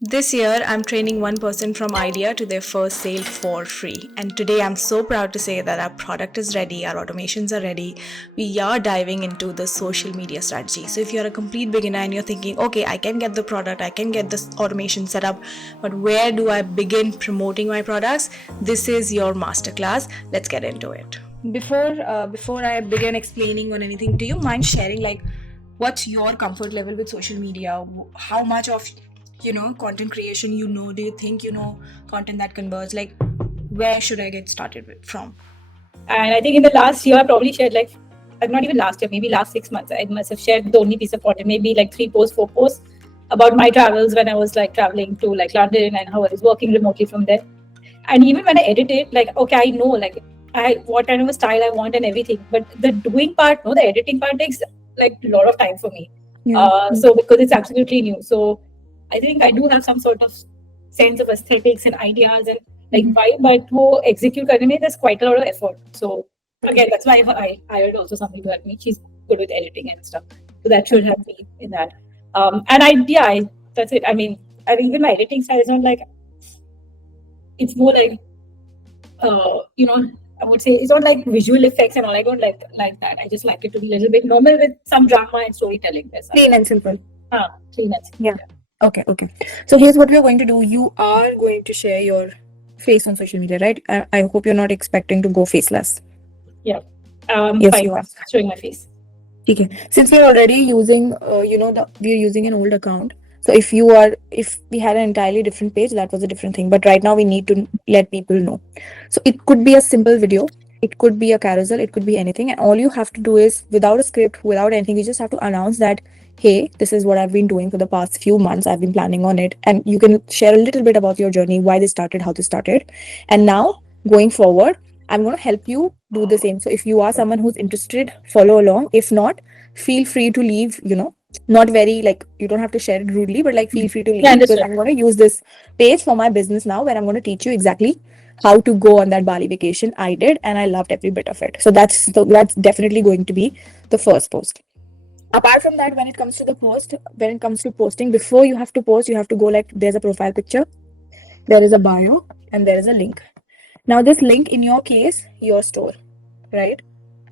This year, I'm training one person from idea to their first sale for free. And today, I'm so proud to say that our product is ready, our automations are ready. We are diving into the social media strategy. So, if you're a complete beginner and you're thinking, okay, I can get the product, I can get this automation set up, but where do I begin promoting my products? This is your masterclass. Let's get into it. Before I begin explaining on anything, do you mind sharing what's your comfort level with social media? How much of content creation do you think content that converts? Like, where should I get started from? And I think in the last year, I probably shared not even last year, maybe last 6 months, I must have shared the only piece of content, maybe like 3 posts, 4 posts about my travels when I was like traveling to like London and how I was working remotely from there. And even when I edit it, like, okay, I know like what kind of a style I want and everything, but the doing part, no, the editing part takes like a lot of time for me. So because it's absolutely new. So I think I do have some sort of sense of aesthetics and ideas and like vibe, but to execute करने there's quite a lot of effort. So again, that's why I hired also somebody to help me. She's good with editing and stuff, so that should help me in that. That's it. I mean, and even my editing style is not like, it's more like I would say it's not like visual effects and all. I don't like that. I just like it to be a little bit normal with some drama and storytelling. Plain and simple. Clean and simple. Yeah. Okay. So here's what we are going to do. You are going to share your face on social media, right? I hope you're not expecting to go faceless. Yeah. Yes, fine. you are. Showing my face. Okay. Since we're already using, we're using an old account. So if we had an entirely different page, that was a different thing. But right now we need to let people know. So it could be a simple video. It could be a carousel. It could be anything. And all you have to do is, without a script, without anything, you just have to announce that, hey, this is what I've been doing for the past few months. I've been planning on it. And you can share a little bit about your journey, why this started, how this started. And now going forward, I'm going to help you do the same. So if you are someone who's interested, follow along. If not, feel free to leave, not very like, you don't have to share it rudely, but like feel free to leave, Yeah, because understood. I'm going to use this page for my business now, where I'm going to teach you exactly how to go on that Bali vacation. I did, and I loved every bit of it. So that's definitely going to be the first post. Apart from that, when it comes to posting, before you have to post, you have to go like, there's a profile picture, there is a bio, and there is a link. Now this link, in your case, your store, right?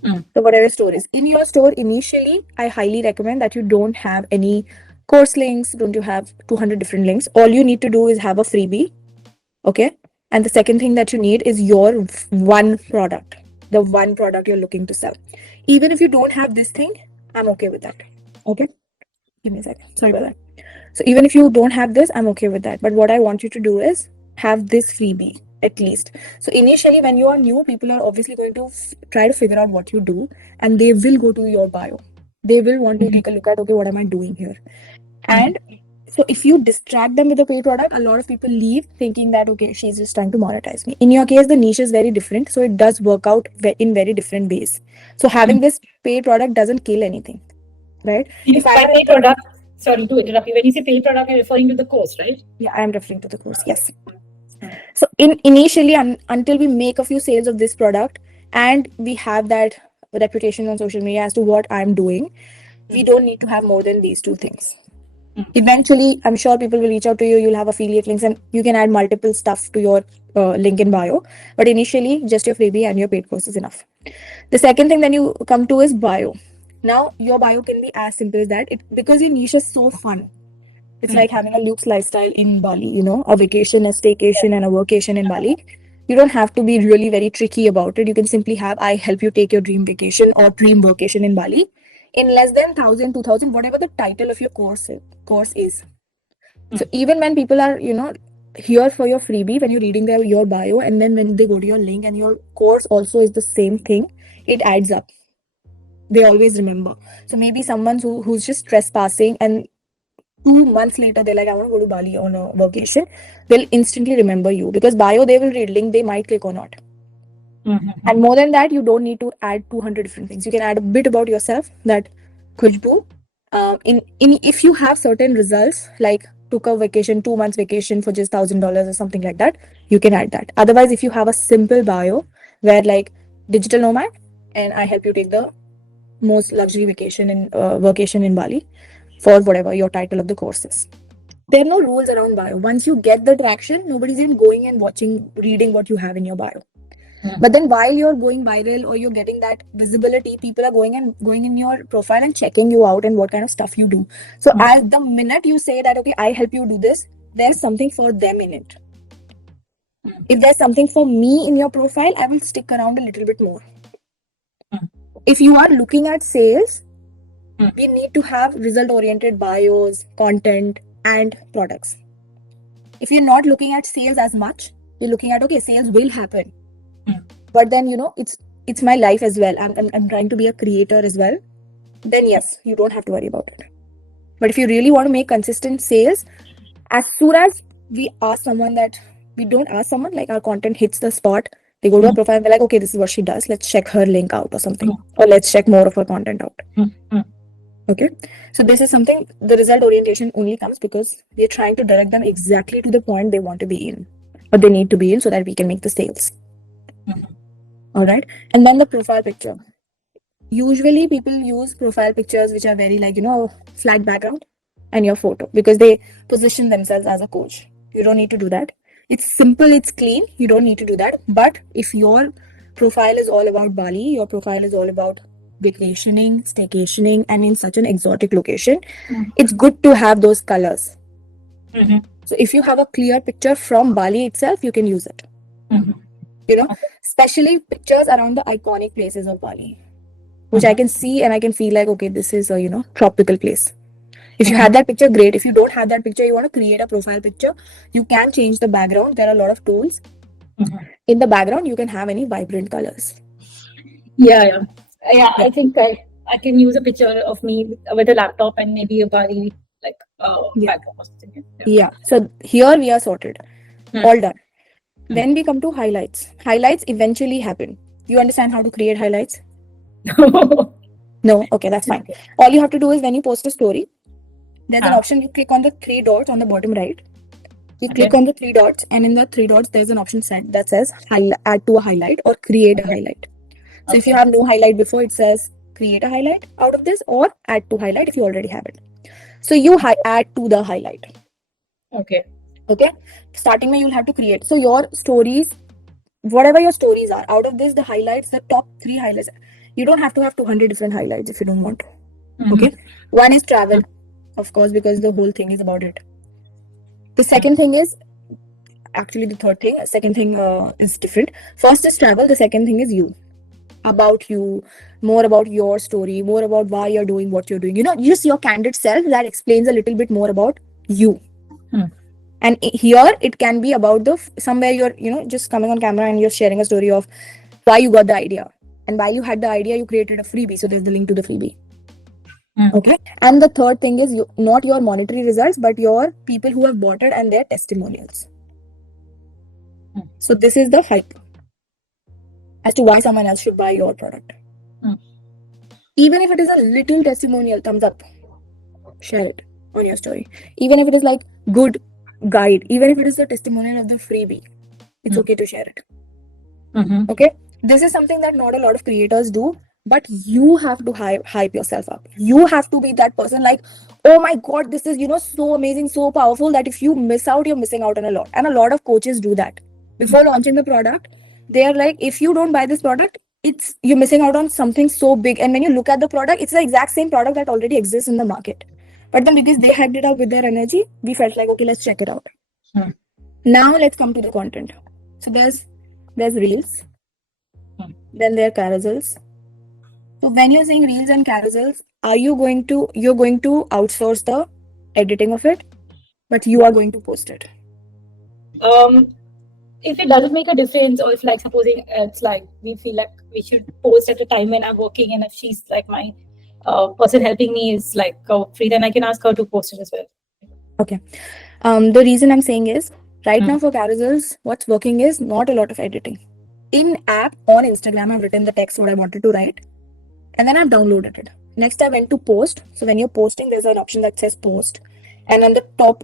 So whatever store is in your store, initially, I highly recommend that you don't have any course links, don't you have 200 different links. All you need to do is have a freebie, okay? And the second thing that you need is your one product, the one product you're looking to sell. Even if you don't have this thing, I'm okay with that, okay? Give me a second, sorry about that. So even if you don't have this, I'm okay with that. But what I want you to do is have this freebie at least. So initially, when you are new, people are obviously going to try to figure out what you do, and they will go to your bio. They will want to take a look at, okay, what am I doing here? And so if you distract them with a paid product, a lot of people leave thinking that, okay, she's just trying to monetize me. In your case, the niche is very different, so it does work out in very different ways. So having this paid product doesn't kill anything, right? If I pay product, sorry to interrupt you. When you say pay product, you're referring to the course, right? Yeah, I am referring to the course. Yes. So initially, until we make a few sales of this product and we have that reputation on social media as to what I'm doing, we don't need to have more than these two things. Eventually, I'm sure people will reach out to you. You'll have affiliate links, and you can add multiple stuff to your link in bio. But initially, just your freebie and your paid course is enough. The second thing then you come to is bio. Now, your bio can be as simple as that. Because your niche is so fun. It's like having a luxe lifestyle in Bali, a vacation, a staycation, and a workation in Bali. You don't have to be really very tricky about it. You can simply have, I help you take your dream vacation or dream workation in Bali in less than 1,000, 2,000, whatever the title of your course is. So even when people are, here for your freebie, when you're reading your bio, and then when they go to your link and your course also is the same thing, it adds up. They always remember. So maybe someone who's just trespassing, and 2 months later they're like, I want to go to Bali on a vacation, they'll instantly remember you, because bio they will read, link they might click or not. And more than that, you don't need to add 200 different things. You can add a bit about yourself, that Khushbu, in if you have certain results, like took a vacation, 2 months vacation for just $1,000 or something like that, you can add that. Otherwise, if you have a simple bio where like digital nomad, and I help you take the most luxury vacation in Bali for whatever your title of the course is. There are no rules around bio. Once you get the traction, nobody's even going and watching, reading what you have in your bio. But then while you're going viral or you're getting that visibility, people are going in your profile and checking you out and what kind of stuff you do. So as the minute you say that, okay, I help you do this, there's something for them in it. If there's something for me in your profile, I will stick around a little bit more. If you are looking at sales, we need to have result-oriented bios, content, and products. If you're not looking at sales as much, you're looking at, okay, sales will happen. But then, it's my life as well. I'm trying to be a creator as well. Then yes, you don't have to worry about it. But if you really want to make consistent sales, as soon as we ask someone that, we don't ask someone, like our content hits the spot, they go to our profile and they're like, okay, this is what she does. Let's check her link out or something. Or let's check more of her content out. Okay. So this is something, the result orientation only comes because we are trying to direct them exactly to the point they want to be in, or they need to be in, so that we can make the sales. All right. And then the profile picture. Usually people use profile pictures which are very flat background and your photo, because they position themselves as a coach. You don't need to do that. It's simple, it's clean. You don't need to do that. But if your profile is all about Bali, your profile is all about vacationing, staycationing, and in such an exotic location, it's good to have those colors. So if you have a clear picture from Bali itself, you can use it. Especially pictures around the iconic places of Bali, which I can see and I can feel like, okay, this is a tropical place. If you had that picture, great. If you don't have that picture, you want to create a profile picture, you can change the background. There are a lot of tools. In the background, you can have any vibrant colors. Yeah. I think I can use a picture of me with a laptop and maybe a Bali background or something. Yeah. So here we are sorted. All done. Then we come to highlights. Highlights eventually happen. You understand how to create highlights? No? Okay, that's fine. All you have to do is when you post a story, there's an option. You click on the 3 dots on the bottom right. You click on the 3 dots, and in the 3 dots, there's an option that says add to a highlight or create a highlight. So if you have no highlight before, it says create a highlight out of this or add to highlight if you already have it. So you add to the highlight. Okay. Starting में you'll have to create. So your stories, whatever your stories are, out of this, the highlights, the top 3 highlights. You don't have to have 200 different highlights if you don't want to. Okay. One is travel, of course, because the whole thing is about it. The second thing is, actually the third thing, second thing is different. First is travel. The second thing is you. About you, more about your story, more about why you're doing what you're doing. Just your candid self that explains a little bit more about you. And here it can be about somewhere you're just coming on camera and you're sharing a story of why you got the idea, and while you had the idea you created a freebie, so there's the link to the freebie. Okay. And the third thing is not your monetary results, but your people who have bought it and their testimonials. So this is the hype as to why someone else should buy your product. Even if it is a little testimonial, thumbs up, share it on your story. Even if it is like good guide, even if it is the testimonial of the freebie, it's okay to share it. Okay. This is something that not a lot of creators do, but you have to hype yourself up. You have to be that person like, oh my god, this is so amazing, so powerful, that if you miss out, you're missing out on a lot. And a lot of coaches do that before launching the product. They are like, if you don't buy this product, you're missing out on something so big. And when you look at the product, it's the exact same product that already exists in the market. But then because they hyped it up with their energy, we felt like, okay, let's check it out. Now let's come to the content. So there's reels. Then there are carousels. So when you're saying reels and carousels, you're going to outsource the editing of it, but you are going to post it. If it doesn't make a difference, or if supposing it's we feel like we should post at a time when I'm working, and if she's my person helping me is free, then I can ask her to post it as well. Okay. The reason I'm saying is right now for carousels, what's working is not a lot of editing. In app on Instagram, I've written the text what I wanted to write, and then I've downloaded it. Next, I went to post. So when you're posting, there's an option that says post, and on the top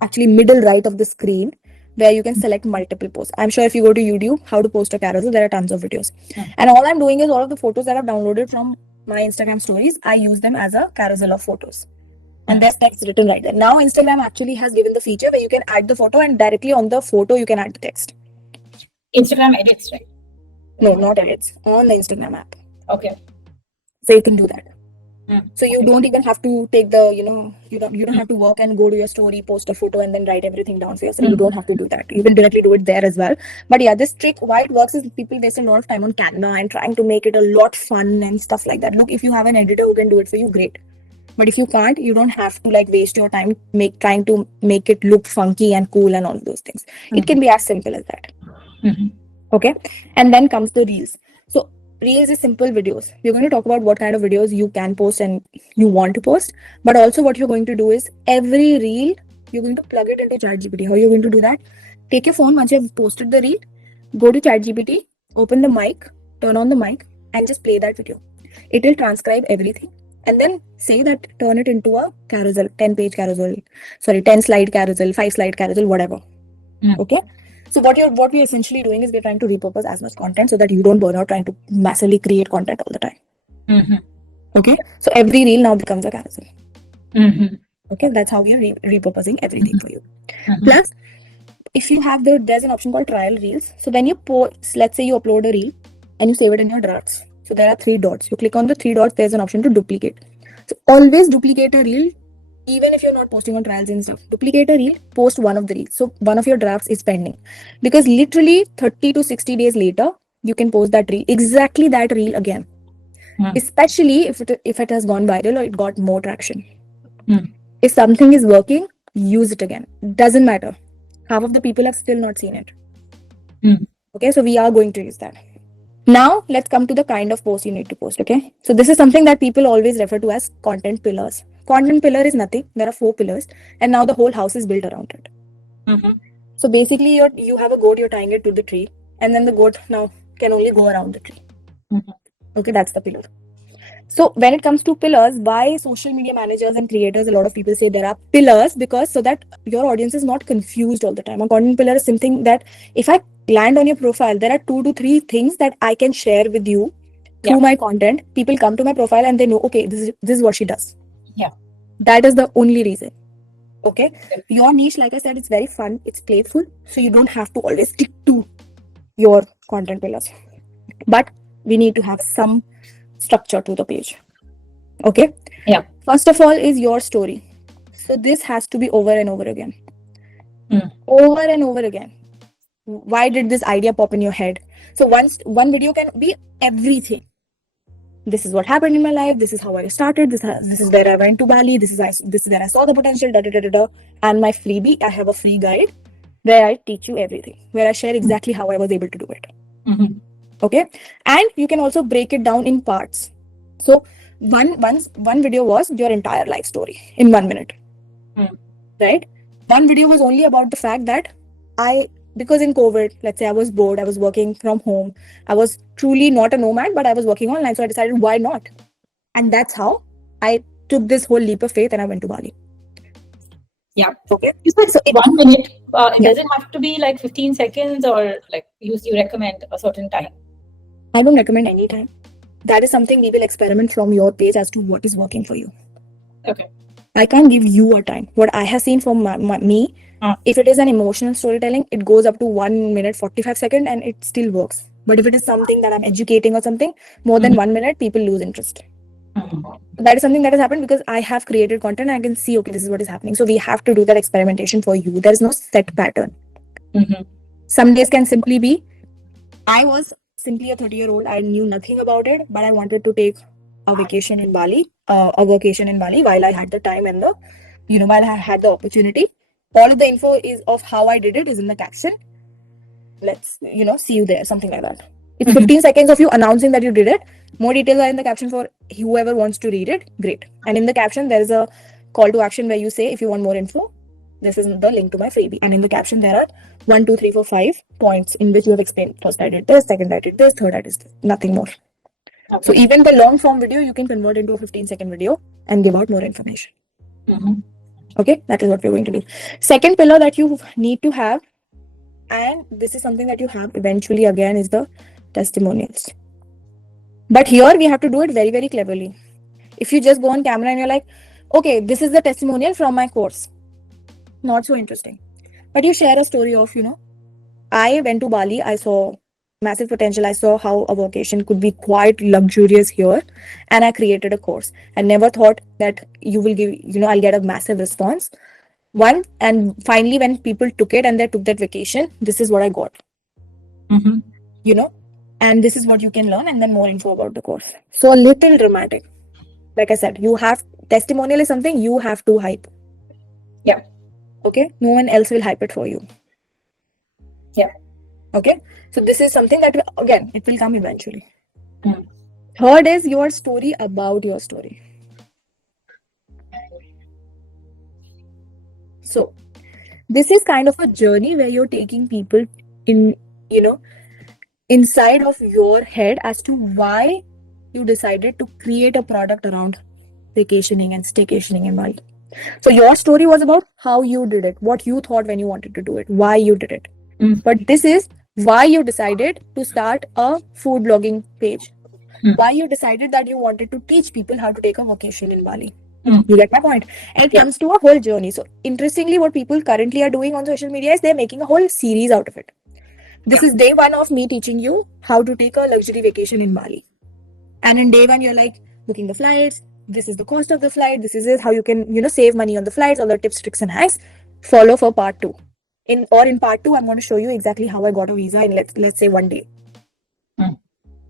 actually middle right of the screen, where you can select multiple posts. I'm sure if you go to YouTube, how to post a carousel, there are tons of videos. And all I'm doing is all of the photos that I've downloaded from my Instagram stories, I use them as a carousel of photos. And there's text written right there. Now Instagram actually has given the feature where you can add the photo and directly on the photo you can add the text. Instagram edits, right? No, not edits. On the Instagram app. Okay. So you can do that. Mm. So you don't even have to take the, you don't have to work and go to your story, post a photo and then write everything down for yourself. You don't have to do that. You can directly do it there as well. But yeah, this trick, why it works is people waste a lot of time on Canva and trying to make it a lot fun and stuff like that. Look, if you have an editor who can do it for you, great. But if you can't, you don't have to like waste your time trying to make it look funky and cool and all those things. It can be as simple as that. Okay. And then comes the reels. So reels is simple videos. We're going to talk about what kind of videos you can post and you want to post. But also what you're going to do is every reel, you're going to plug it into ChatGPT. How you're going to do that? Take your phone once you've posted the reel, go to ChatGPT, open the mic, turn on the mic and just play that video. It will transcribe everything. And then say that turn it into a carousel, 10-page carousel, 10-slide carousel, 5-slide carousel, whatever. Okay. So what we're essentially doing is we're trying to repurpose as much content so that you don't burn out trying to massively create content all the time. Okay. So every reel now becomes a carousel. Okay. That's how we are repurposing everything for you. Plus, if you have there's an option called trial reels. So when you post, let's say you upload a reel and you save it in your drafts. So there are 3 dots. You click on the 3 dots, there's an option to duplicate. So always duplicate a reel, even if you're not posting on trials and stuff. Duplicate a reel, post one of the reels. So one of your drafts is pending. Because literally 30 to 60 days later, you can post that reel, exactly that reel again. Especially if it has gone viral or it got more traction. If something is working, use it again. Doesn't matter. Half of the people have still not seen it. Okay, so we are going to use that. Now, let's come to the kind of post you need to post, okay? So this is something that people always refer to as content pillars. Content pillar is nothing. There are 4 pillars and now the whole house is built around it. So basically, you have a goat, you're tying it to the tree and then the goat now can only go around the tree. Okay, that's the pillar. So when it comes to pillars, why social media managers and creators, a lot of people say there are pillars because so that your audience is not confused all the time. A content pillar is something that if I land on your profile, there are 2 to 3 things that I can share with you through my content. People come to my profile and they know, okay, this is what she does. Yeah. That is the only reason. Okay. Your niche, like I said, it's very fun. It's playful. So you don't have to always stick to your content pillars. But we need to have some structure to the page. Okay. Yeah. First of all is your story. So this has to be over and over again. Over and over again. Why did this idea pop in your head? So one video can be everything. This is what happened in my life. This is how I started. This is where I went to Bali. This is where I saw the potential. And my freebie, I have a free guide where I teach you everything, where I share exactly how I was able to do it. Okay, and you can also break it down in parts. So one video was your entire life story in 1 minute, right? One video was only about the fact that because in COVID, let's say I was bored, I was working from home, I was truly not a nomad, but I was working online. So I decided, why not? And that's how I took this whole leap of faith and I went to Bali. Yeah. Okay. So 1 minute, does it have to be like 15 seconds or like you recommend a certain time? I don't recommend any time. That is something we will experiment from your page as to what is working for you. Okay. I can't give you a time. What I have seen from me, if it is an emotional storytelling, it goes up to 1 minute 45 seconds and it still works. But if it is something that I'm educating or something, more than 1 minute, people lose interest. That is something that has happened because I have created content and I can see, okay, this is what is happening. So we have to do that experimentation for you. There is no set pattern. Some days can simply be, I was simply a 30-year-old. I knew nothing about it, but I wanted to take a vacation in Bali, while I had the time and while I had the opportunity. All of the info is of how I did it is in the caption. Let's, see you there, something like that. It's 15 seconds of you announcing that you did it. More details are in the caption for whoever wants to read it. Great. And in the caption, there is a call to action where you say, if you want more info, this is the link to my freebie. And in the caption, there are 1, 2, 3, 4, 5 points in which you have explained. First, I did this, second, I did this, third, I did this. Nothing more. Okay. So even the long form video, you can convert into a 15-second video and give out more information. Okay, that is what we're going to do. Second pillar that you need to have, and this is something that you have eventually again, is the testimonials. But here we have to do it very, very cleverly. If you just go on camera and you're like, okay, this is the testimonial from my course. Not so interesting. But you share a story of, I went to Bali, I saw massive potential, I saw how a vacation could be quite luxurious here, and I created a course. I never thought that you will give, I'll get a massive response. One, and finally, when people took it and they took that vacation, this is what I got, you know, and this is what you can learn, and then more info about the course. So a little dramatic. Like I said, testimonial is something you have to hype. Yeah. Okay, no one else will hype it for you. Yeah. Okay, so this is something that again, it will come eventually. Mm. Third is your story about your story. So this is kind of a journey where you're taking people in, inside of your head as to why you decided to create a product around vacationing and staycationing in Bali. So your story was about how you did it, what you thought when you wanted to do it, why you did it. But this is why you decided to start a food blogging page. Why you decided that you wanted to teach people how to take a vacation in Bali. You get my point? And it comes to a whole journey. So interestingly, what people currently are doing on social media is they're making a whole series out of it. This is day one of me teaching you how to take a luxury vacation in Bali. And in day one, you're like booking the flights. This is the cost of the flight. This is how you can, save money on the flights, all the tips, tricks, and hacks. Follow for part two. In part two, I'm going to show you exactly how I got a visa in let's say 1 day.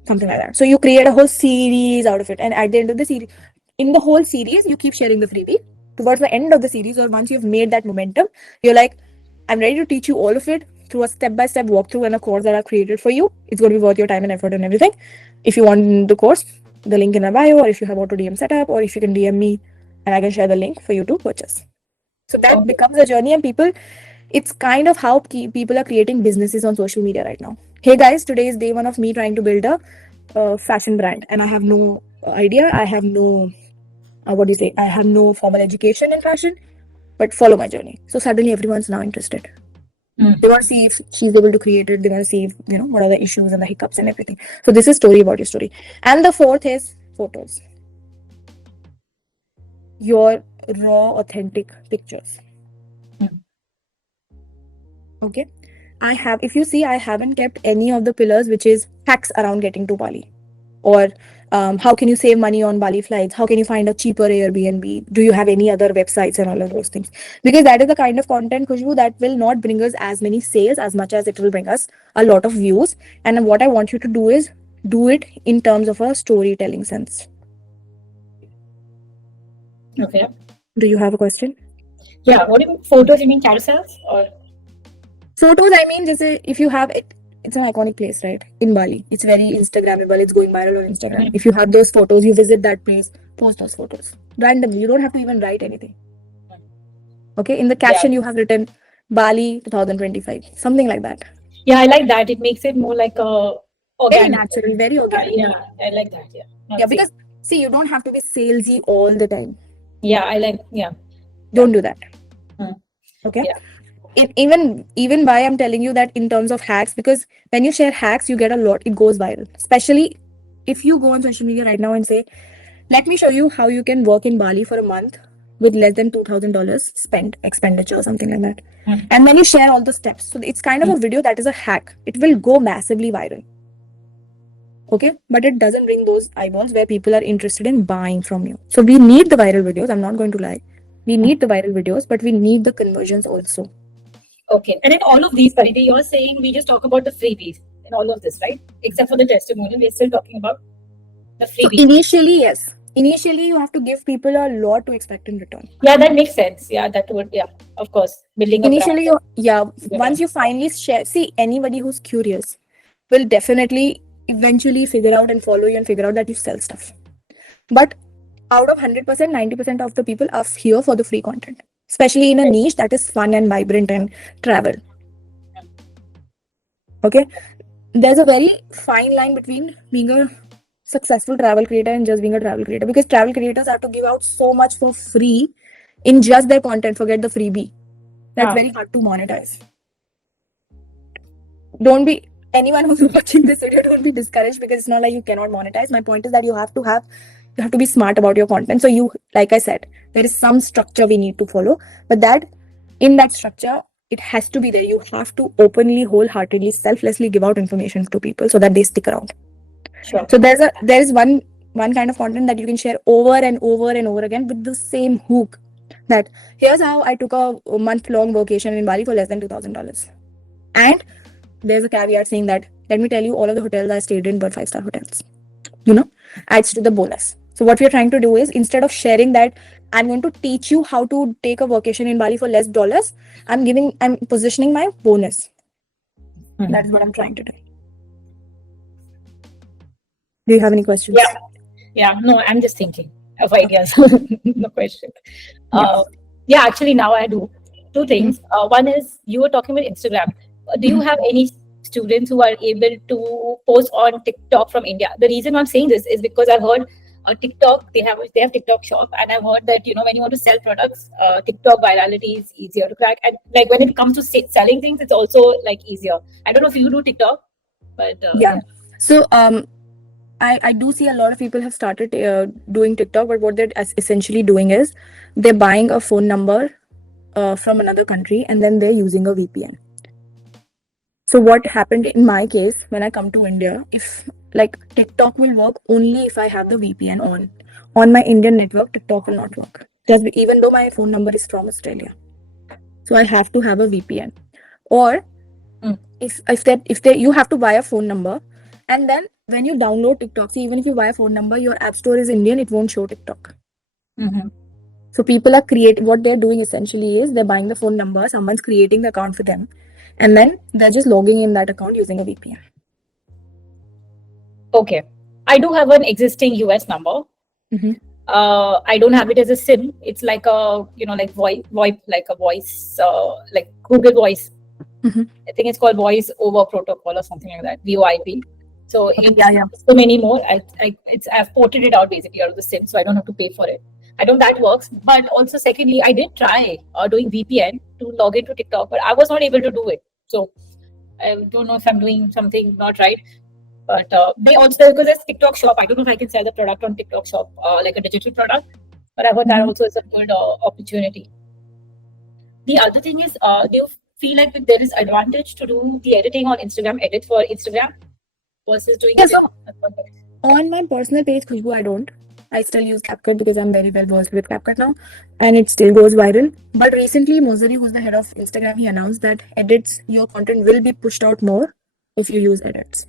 Something like that. So you create a whole series out of it. And at the end of the series, in the whole series, you keep sharing the freebie. Towards the end of the series, or once you've made that momentum, you're like, I'm ready to teach you all of it through a step-by-step walkthrough and a course that I've created for you. It's going to be worth your time and effort and everything. If you want the course, the link in my bio, or if you have auto DM setup, or if you can DM me and I can share the link for you to purchase. So that becomes a journey, and it's kind of how people are creating businesses on social media right now. Hey guys, today is day one of me trying to build a fashion brand, and I have no idea. I have no, I have no formal education in fashion, but follow my journey. So suddenly everyone's now interested. They want to see if she's able to create it. They want to see if, what are the issues and the hiccups and everything. So this is story about your story. And the fourth is photos. Your raw, authentic pictures. Okay. If you see, I haven't kept any of the pillars, which is hacks around getting to Bali, or how can you save money on Bali flights? How can you find a cheaper Airbnb? Do you have any other websites and all of those things? Because that is the kind of content, Khushbu, that will not bring us as many sales as much as it will bring us a lot of views. And what I want you to do is do it in terms of a storytelling sense. Okay. Do you have a question? Yeah. What do you mean photos? You mean carousels or? Photos, I mean, just if you have it, it's an iconic place, right? In Bali. It's very Instagrammable. It's going viral on Instagram. If you have those photos, you visit that place, post those photos randomly. You don't have to even write anything. Okay. In the caption, you have written Bali 2025, something like that. Yeah, I like that. It makes it more like a Very organic. natural, very organic. Yeah, I like that. Yeah. Yeah, because see, you don't have to be salesy all the time. Yeah, I like. Yeah. Don't do that. Okay. Yeah. Even why I'm telling you that in terms of hacks, because when you share hacks, you get a lot. It goes viral. Especially if you go on social media right now and say, "Let me show you how you can work in Bali for a month with less than $2,000 expenditure or something like that." And then you share all the steps. So it's kind of a video that is a hack. It will go massively viral. Okay, but it doesn't bring those eyeballs where people are interested in buying from you. So we need the viral videos. I'm not going to lie. We need the viral videos, but we need the conversions also. Okay. And in all of these, Pariti, you're saying we just talk about the freebies in all of this, right? Except for the testimonial, we're still talking about the So freebies. initially, yes. Initially, you have to give people a lot to expect in return. Yeah, that makes sense. Yeah, that would, yeah, of course. Building a Initially, brand. once you finally share, see, anybody who's curious will definitely eventually figure out and follow you and figure out that you sell stuff. But out of 100%, 90% of the people are here for the free content, especially in a niche that is fun and vibrant and travel. Okay, there's a very fine line between being a successful travel creator and just being a travel creator, because travel creators have to give out so much for free in just their content. Forget the freebie. That's very hard to monetize. Don't be, anyone who's watching this video, don't be discouraged, because it's not like you cannot monetize. My point is that you have to have have to be smart about your content. So you, like I said, there is some structure we need to follow, but that in that structure, it has to be there. You have to openly, wholeheartedly, selflessly give out information to people so that they stick around. Sure. So there is one kind of content that you can share over and over and over again with the same hook. That here's how I took a month-long vacation in Bali for less than $2,000. And there's a caveat saying that, let me tell you, all of the hotels I stayed in were 5-star hotels. Adds to the bonus. So what we're trying to do is, instead of sharing that I'm going to teach you how to take a vacation in Bali for less dollars, I'm positioning my bonus. That's what I'm trying to do. Do you have any questions? Yeah. No, I'm just thinking of ideas. No question. Yes. Actually, now I do. Two things. One is, you were talking about Instagram. Do you have any students who are able to post on TikTok from India? The reason I'm saying this is because I've heard TikTok, they have TikTok shop, and I've heard that when you want to sell products, TikTok virality is easier to crack, and like when it comes to selling things, it's also like easier. I don't know if you do TikTok, but yeah. So I do see a lot of people have started doing TikTok, but what they're essentially doing is they're buying a phone number from another country and then they're using a VPN. So what happened in my case, when I come to India, if like TikTok will work only if I have the VPN on. On my Indian network, TikTok will not work. Even though my phone number is from Australia. So I have to have a VPN. Or if you have to buy a phone number, and then when you download TikTok, see, even if you buy a phone number, your app store is Indian, it won't show TikTok. So people are what they're doing essentially is they're buying the phone number, someone's creating the account for them, and then they're just logging in that account using a VPN. Okay. I do have an existing US number. I don't have it as a SIM. It's like a, like VoIP, like a voice, like Google Voice. I think it's called Voice over Protocol or something like that, VoIP. So so many more. I've ported it out basically out of the SIM, so I don't have to pay for it. I know that works. But also, secondly, I did try doing VPN to log into TikTok, but I was not able to do it. So I don't know if I'm doing something not right. But they also, because there's TikTok shop, I don't know if I can sell the product on TikTok shop, like a digital product. But I heard that also is a good opportunity. The other thing is, do you feel like there is advantage to do the editing on Instagram, edit for Instagram versus doing it on my personal page, Khushbu, I don't. I still use CapCut because I'm very well versed with CapCut now, and it still goes viral. But recently, Mozari, who's the head of Instagram, he announced that your content will be pushed out more if you use edits.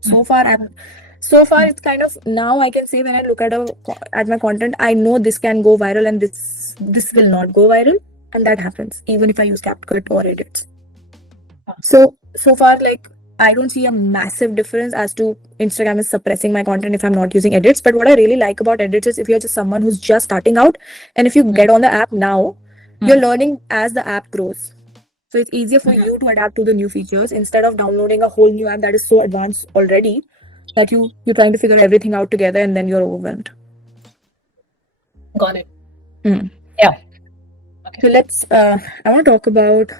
So far, it's kind of, now I can say when I look at my content, I know this can go viral and this will not go viral, and that happens even if I use CapCut or edits. So far, like, I don't see a massive difference as to Instagram is suppressing my content if I'm not using edits. But what I really like about edits is if you're just someone who's just starting out, and if you get on the app now, you're learning as the app grows. So it's easier for you to adapt to the new features instead of downloading a whole new app that is so advanced already that you're trying to figure everything out together and then you're overwhelmed. Got it. Yeah. Okay. So let's, I want to talk about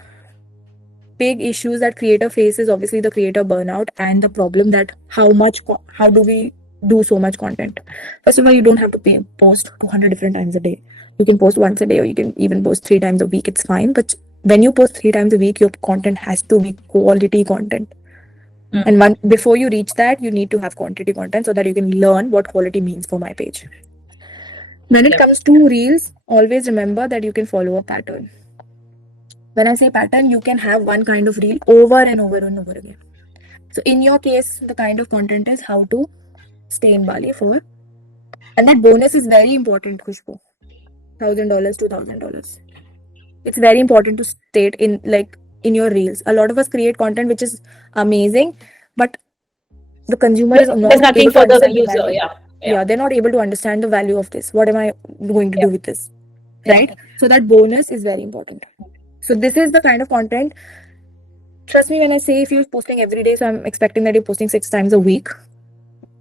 big issues that creator faces. Obviously the creator burnout and the problem that how do we do so much content. First of all, you don't have to post 200 different times a day. You can post once a day, or you can even post 3 times a week. It's fine. But when you post 3 times a week, your content has to be quality content. And before you reach that, you need to have quantity content so that you can learn what quality means for my page. When it comes to reels, always remember that you can follow a pattern. When I say pattern, you can have one kind of reel over and over and over again. So in your case, the kind of content is how to stay in Bali for, and that bonus is very important, Khushbu. $1,000, $2,000. It's very important to state in your reels. A lot of us create content which is amazing, but the consumer is not nothing for the user. Yeah, they're not able to understand the value of this. What am I going to do with this? Right? So that bonus is very important. So this is the kind of content. Trust me when I say if you're posting every day, so I'm expecting that you're posting 6 times a week.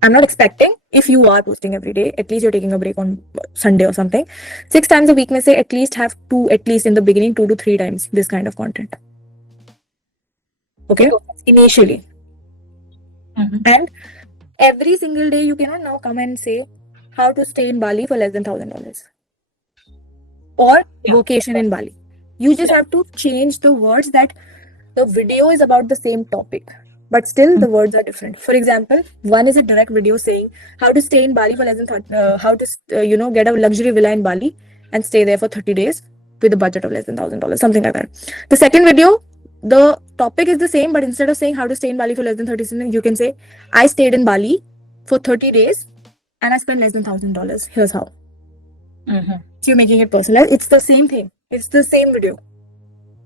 I'm not expecting. If you are posting every day, at least you're taking a break on Sunday or something. 6 times a week, may say at least have at least in the beginning, 2 to 3 times this kind of content. Okay? Initially. And every single day, you cannot now come and say, how to stay in Bali for less than $1,000 or Yeah. vacation in Bali. You just have to change the words that the video is about the same topic, but still the words are different. For example, one is a direct video saying how to stay in Bali for less than get a luxury villa in Bali and stay there for 30 days with a budget of less than $1,000, something like that. The second video, the topic is the same, but instead of saying how to stay in Bali for less than 30 days, you can say I stayed in Bali for 30 days and I spent less than $1,000. Here's how. Mm-hmm. So you're making it personalized. It's the same thing. It's the same video.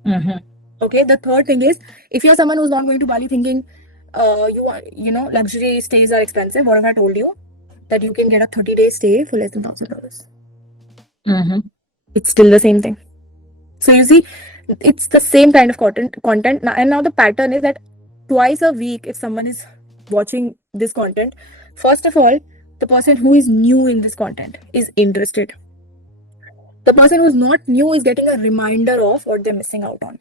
Mm-hmm. Okay. The third thing is, if you're someone who's not going to Bali thinking, luxury stays are expensive. What if I told you that you can get a 30-day stay for less than $1,000? Mm-hmm. It's still the same thing. So you see, it's the same kind of content. Now the pattern is that twice a week, if someone is watching this content, first of all, the person who is new in this content is interested. The person who's not new is getting a reminder of what they're missing out on.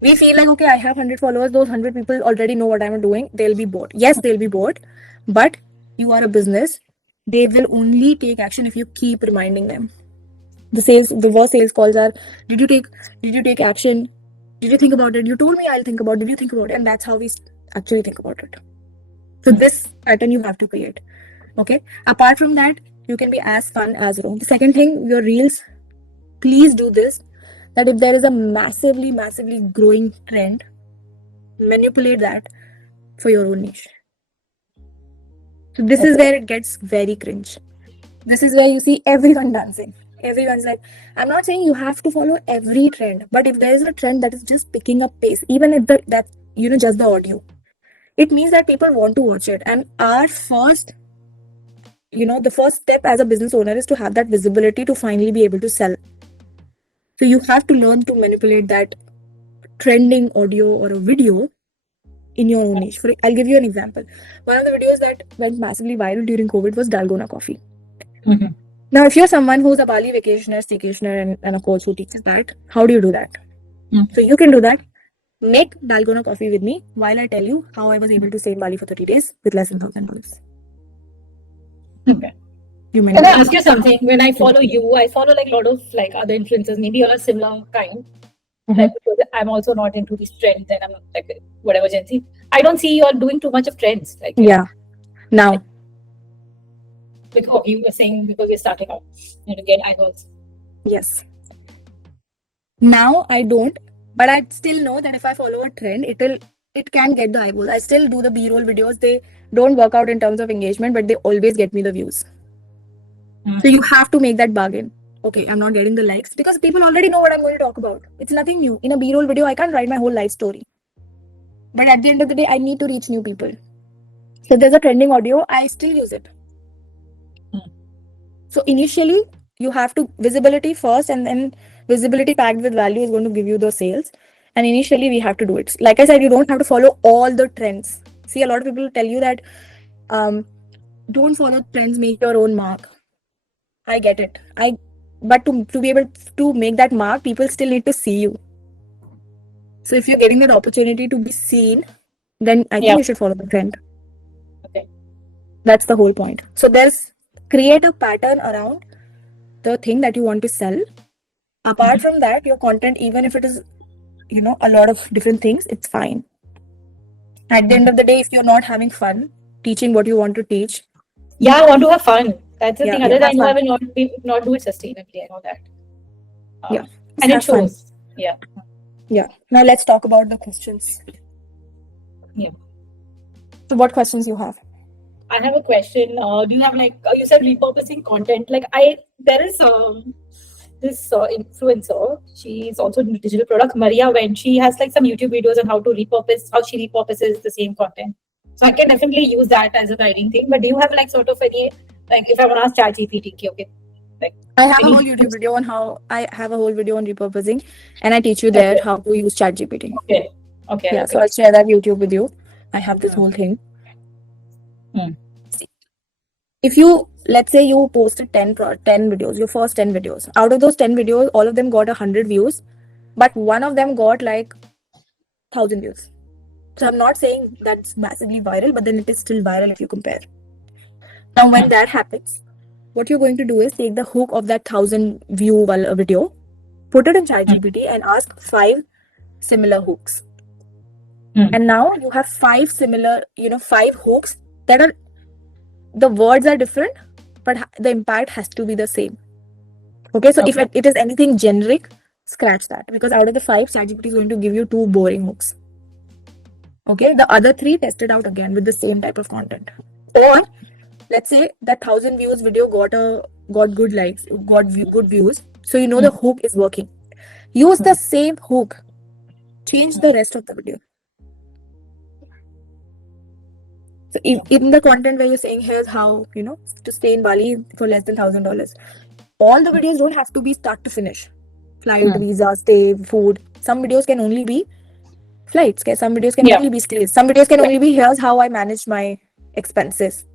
We feel like, okay, I have 100 followers. Those 100 people already know what I'm doing. They'll be bored. Yes, they'll be bored, but you are a business. They will only take action if you keep reminding them. The worst sales calls are, did you take action? Did you think about it? You told me I'll think about it. Did you think about it? And that's how we actually think about it. So this pattern you have to create. Okay. Apart from that, you can be as fun as wrong. The second thing, your reels, please do this. That if there is a massively growing trend, manipulate that for your own niche. So this is where it gets very cringe. This is where you see everyone dancing. Everyone's like, I'm not saying you have to follow every trend, but if there is a trend that is just picking up pace, even if just the audio, it means that people want to watch it. And our first, the first step as a business owner is to have that visibility to finally be able to sell. So you have to learn to manipulate that trending audio or a video in your own niche. I'll give you an example. One of the videos that went massively viral during COVID was Dalgona coffee. Mm-hmm. Now, if you're someone who's a Bali vacationer, staycationer, and a coach who teaches that, how do you do that? So you can do that. Make Dalgona coffee with me while I tell you how I was able to stay in Bali for 30 days with less than $1,000. Okay. Can I ask you something? When I follow you, I follow like a lot of like other influencers, maybe you're a similar kind. Mhm. Like, because I'm also not into these trends and I'm like whatever Gen Z. I don't see you all doing too much of trends. Like Now. Like you were saying because you're starting out, to get eyeballs. Yes. Now I don't, but I still know that if I follow a trend, it can get the eyeballs. I still do the B-roll videos. They don't work out in terms of engagement, but they always get me the views. So you have to make that bargain. Okay, I'm not getting the likes because people already know what I'm going to talk about. It's nothing new. In a B-roll video, I can't write my whole life story. But at the end of the day, I need to reach new people. So if there's a trending audio, I still use it. So initially, you have to visibility first, and then visibility packed with value is going to give you the sales. And initially, we have to do it. Like I said, you don't have to follow all the trends. See, a lot of people tell you that don't follow trends, make your own mark. I get it. But to be able to make that mark, people still need to see you. So if you're getting that opportunity to be seen, then I think you should follow the trend. Okay. That's the whole point. So create a pattern around the thing that you want to sell. Apart from that, your content, even if it is, a lot of different things, it's fine. At the end of the day, if you're not having fun teaching what you want to teach. Yeah, I want to have fun. That's the thing. Yeah, Otherwise, I know I will not do it sustainably. I know that. And it shows. Fun. Yeah. Now let's talk about the questions. Yeah. So what questions you have? I have a question. Do you have you said repurposing content? There is this influencer. She's also in digital product, Maria, when she has some YouTube videos on how she repurposes the same content. So I can definitely use that as a guiding thing. But do you have sort of any if I want to ask ChatGPT, okay, I have a whole YouTube video on repurposing, and I teach you there how to use ChatGPT. Okay. Yeah, so I'll share that YouTube with you. I have this whole thing. See, if let's say you posted 10 videos, your first 10 videos. Out of those 10 videos, all of them got 100 views, but one of them got 1,000 views. So I'm not saying that's massively viral, but then it is still viral if you compare. Now, when that happens, what you're going to do is take the hook of that 1,000 view video, put it in ChatGPT and ask 5 similar hooks. And now you have 5 similar, 5 hooks that are, the words are different, but the impact has to be the same. Okay, so if it is anything generic, scratch that, because out of the 5, ChatGPT is going to give you 2 boring hooks. Okay, the other 3 test it out again with the same type of content. Or let's say that 1,000 views video got good likes, good views, so you know the hook is working. Use the same hook, change the rest of the video. So in the content where you're saying here's how to stay in Bali for less than $1,000, all the videos don't have to be start to finish. Flight, visa, stay, food. Some videos can only be flights. Okay? Some videos can only be stays. Some videos can only be here's how I manage my expenses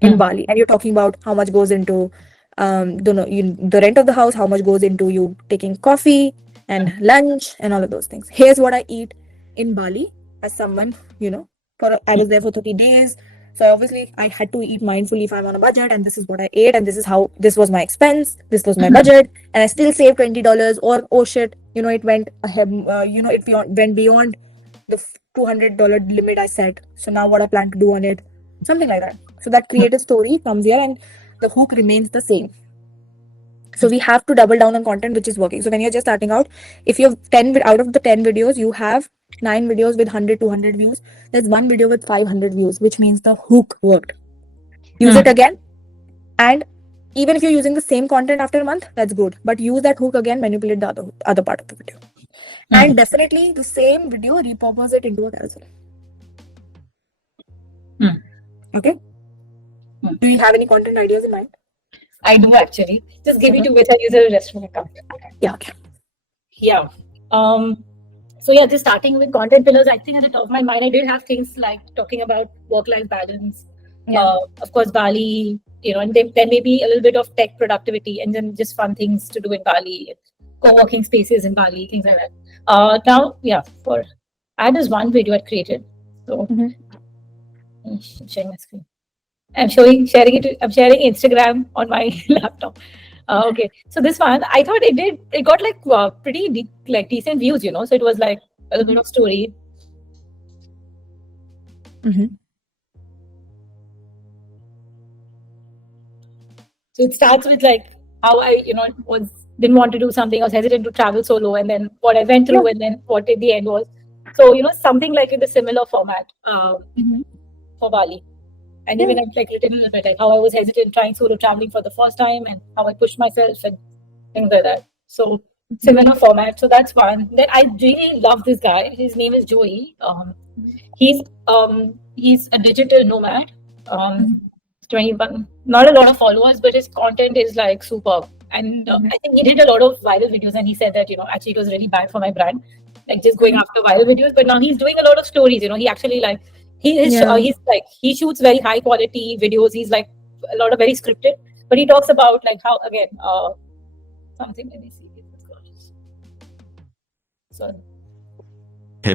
in Bali, and you're talking about how much goes into the rent of the house, how much goes into you taking coffee and lunch and all of those things. Here's what I eat in Bali as someone, I was there for 30 days. So obviously I had to eat mindfully if I'm on a budget, and this is what I ate, and this was my expense, this was my budget, and I still saved $20. Or oh shit, it went ahead, went beyond the $200 limit I set. So now what I plan to do on it, something like that. So that creative story comes here, and the hook remains the same. So we have to double down on content which is working. So when you're just starting out, if you have 10 out of the 10 videos, you have 9 videos with 100, 200 views. There's 1 video with 500 views, which means the hook worked. Use it again. And even if you're using the same content after a month, that's good. But use that hook again, manipulate the other part of the video. And definitely the same video, repurpose it into a carousel. Okay? Do you have any content ideas in mind? I do actually. Just give me 2 minutes. I'll use the rest of my account. Yeah, okay. Yeah. So yeah, just starting with content pillars, I think at the top of my mind, I did have things like talking about work-life balance. Of course, Bali, and then maybe a little bit of tech productivity, and then just fun things to do in Bali, co-working spaces in Bali, things like that. Now, I had this one video I created. So I'm sharing my screen. I'm sharing Instagram on my laptop. Okay, so this one, I thought it got like pretty decent views, so it was like a little bit of story. So it starts with like how I, didn't want to do something, I was hesitant to travel solo, and then what I went through, and then what at the end was. So, something like in the similar format for Bali. And even I've written a little bit like how I was hesitant trying solo traveling for the first time, and how I pushed myself and things like that. So similar format. So that's one. Then I really love this guy. His name is Joey. He's a digital nomad. 21. Not a lot of followers, but his content is like superb. And I think he did a lot of viral videos, and he said that actually it was really bad for my brand, like just going after viral videos. But now he's doing a lot of stories. He actually he shoots very high quality videos. He's like a lot of very scripted, but he talks about like how again something. Let me see. So.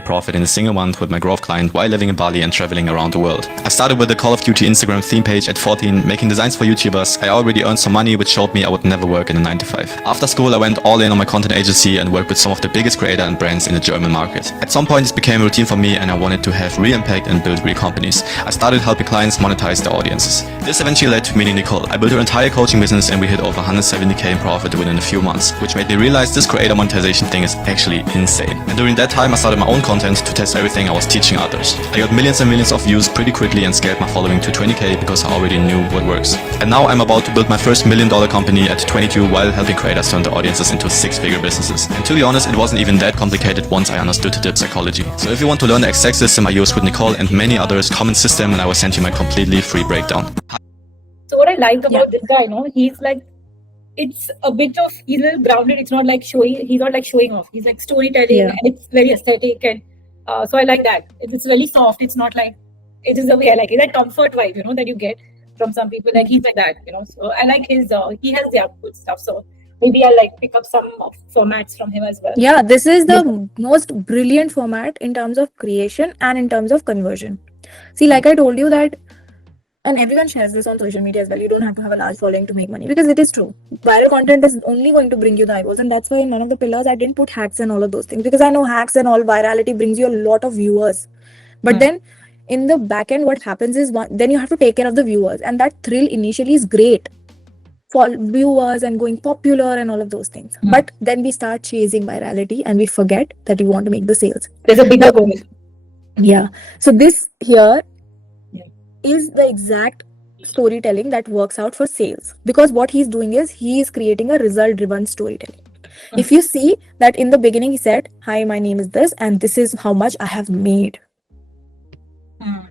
Profit in a single month with my growth client while living in Bali and traveling around the world. I started with the Call of Duty Instagram theme page at 14, making designs for YouTubers. I already earned some money, which showed me I would never work in a 9-to-5. After school, I went all in on my content agency and worked with some of the biggest creator and brands in the German market. At some point, this became a routine for me, and I wanted to have real impact and build real companies. I started helping clients monetize their audiences. This eventually led to meeting Nicole. I built her entire coaching business, and we hit over 170k in profit within a few months, which made me realize this creator monetization thing is actually insane. And during that time, I started my own content to test everything I was teaching others. I got millions and millions of views pretty quickly and scaled my following to 20k because I already knew what works. And now I'm about to build my first $1 million company at 22 while helping creators turn their audiences into 6-figure businesses. And to be honest, it wasn't even that complicated once I understood the dip psychology. So if you want to learn the exact system I use with Nicole and many others, common system, and I will send you my completely free breakdown. So what I like about this guy, he's like, it's a bit of, he's a little grounded. It's not like he's not like showing off. He's like storytelling, and it's very aesthetic, and so I like that. It's really soft. It's not like, it is the way I like it. That comfort vibe, that you get from some people. Like he's like that, So I like his, he has the good stuff. So maybe I'll like pick up some formats from him as well. Yeah, this is the most brilliant format in terms of creation and in terms of conversion. See, like I told you that and everyone shares this on social media as well. You don't have to have a large following to make money, because it is true. Viral content is only going to bring you the eyeballs, and that's why in none of the pillars I didn't put hacks and all of those things, because I know hacks and all virality brings you a lot of viewers. But then in the back end, what happens is then you have to take care of the viewers, and that thrill initially is great for viewers and going popular and all of those things. But then we start chasing virality and we forget that we want to make the sales. There's a bigger goal. Yeah. So this here is the exact storytelling that works out for sales, because what he's doing is he is creating a result driven storytelling. If you see that in the beginning he said, hi, my name is this and this is how much I have made.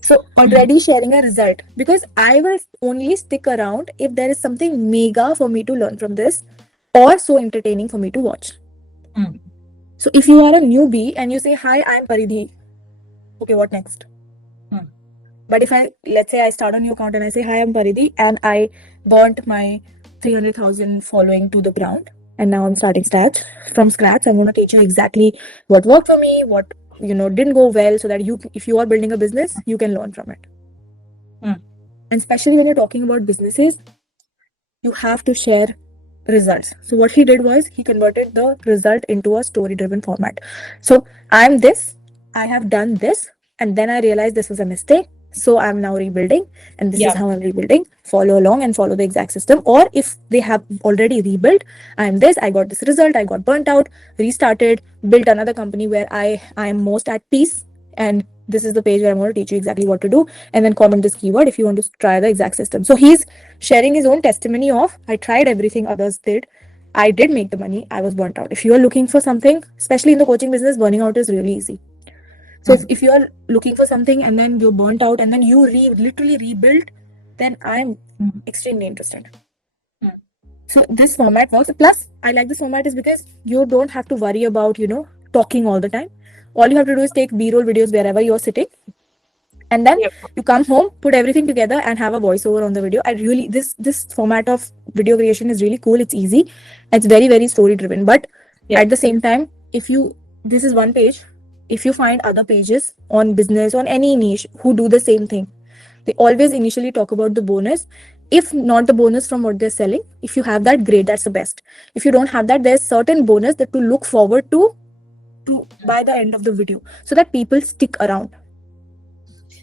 So already sharing a result, because I will only stick around if there is something mega for me to learn from this or so entertaining for me to watch. So if you are a newbie and you say, hi, I'm Paridhi, okay, what next? But if let's say I start a new account and I say, hi, I'm Paridhi, and I burnt my 300,000 following to the ground, and now I'm starting from scratch. I'm going to teach you exactly what worked for me, what didn't go well, so that if you are building a business, you can learn from it. And especially when you're talking about businesses, you have to share results. So what he did was he converted the result into a story driven format. So I'm this, I have done this, and then I realized this was a mistake, so I'm now rebuilding, and this is how I'm rebuilding. Follow along and follow the exact system. Or if they have already rebuilt, I'm this, I got this result, I got burnt out, restarted, built another company where I am most at peace, and this is the page where I'm going to teach you exactly what to do, and then comment this keyword if you want to try the exact system. So he's sharing his own testimony of, I tried everything others did, I did make the money, I was burnt out. If you are looking for something, especially in the coaching business, burning out is really easy. So if you are looking for something and then you're burnt out and then you literally rebuild, then I'm extremely interested. So this format works. Plus, I like this format is because you don't have to worry about, talking all the time. All you have to do is take B-roll videos wherever you're sitting. And then you come home, put everything together and have a voiceover on the video. This format of video creation is really cool. It's easy. It's very, very story driven. But at the same time, this is one page. If you find other pages on business, on any niche who do the same thing, they always initially talk about the bonus. If not the bonus from what they're selling, if you have that, great, that's the best. If you don't have that, there's certain bonus that to look forward to by the end of the video, so that people stick around.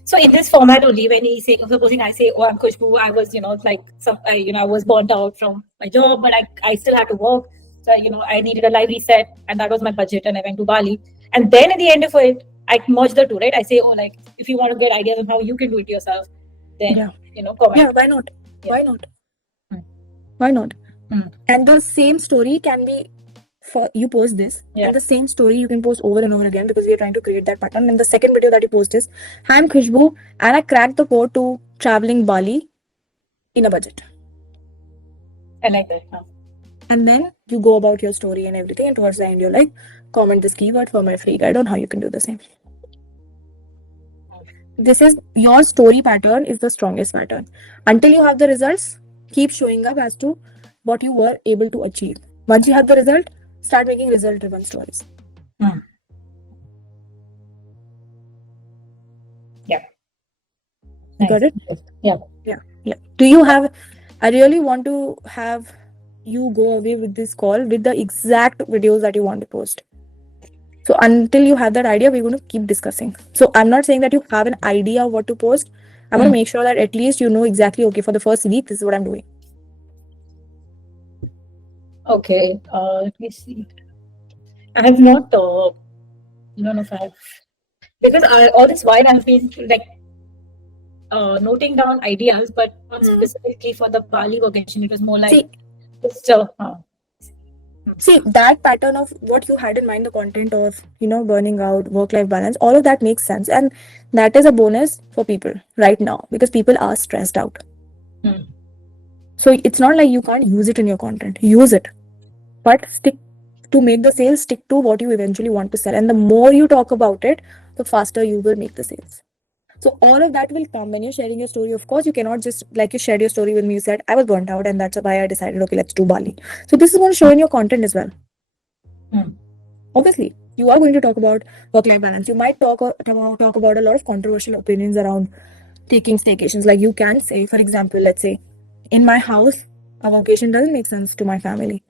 So in this format only, when he say, supposing I say, oh, I'm Khushbu, I was, I was burnt out from my job, but I still had to work. So, I needed a live reset, and that was my budget, and I went to Bali. And then at the end of it, I merge the two, right? I say, oh, if you want to get ideas on how you can do it yourself, then, comment. Yeah, why not? Why not? Why not? And the same story can be, you post this, and the same story you can post over and over again, because we are trying to create that pattern. And the second video that you post is, hi, I'm Khushbu, and I cracked the code to traveling Bali in a budget. I like that. And then you go about your story and everything, and towards the end, you're like, comment this keyword for my free guide on how you can do the same. This is your story pattern is the strongest pattern. Until you have the results, keep showing up as to what you were able to achieve. Once you have the result, start making result driven stories. Yeah. Got it? Yeah. Do you have, I really want to have you go away with this call with the exact videos that you want to post. So until you have that idea, we're going to keep discussing. So I'm not saying that you have an idea of what to post. I'm going to make sure that at least you know exactly, okay, for the first week, this is what I'm doing. Okay. Let me see. I have not, don't know if I have, because all this while I've been noting down ideas, but not specifically for the Bali vacation. It was more like See, that pattern of what you had in mind, the content of, burning out, work-life balance, all of that makes sense. And that is a bonus for people right now, because people are stressed out. So it's not like you can't use it in your content. Use it. But to make the sales, stick to what you eventually want to sell. And the more you talk about it, the faster you will make the sales. So all of that will come when you're sharing your story. Of course, you cannot just, like you shared your story with me, you said, I was burnt out and that's why I decided, okay, let's do Bali. So this is going to show in your content as well. Obviously, you are going to talk about work-life balance. You might talk about a lot of controversial opinions around taking staycations. Like you can say, for example, let's say in my house, a vacation doesn't make sense to my family,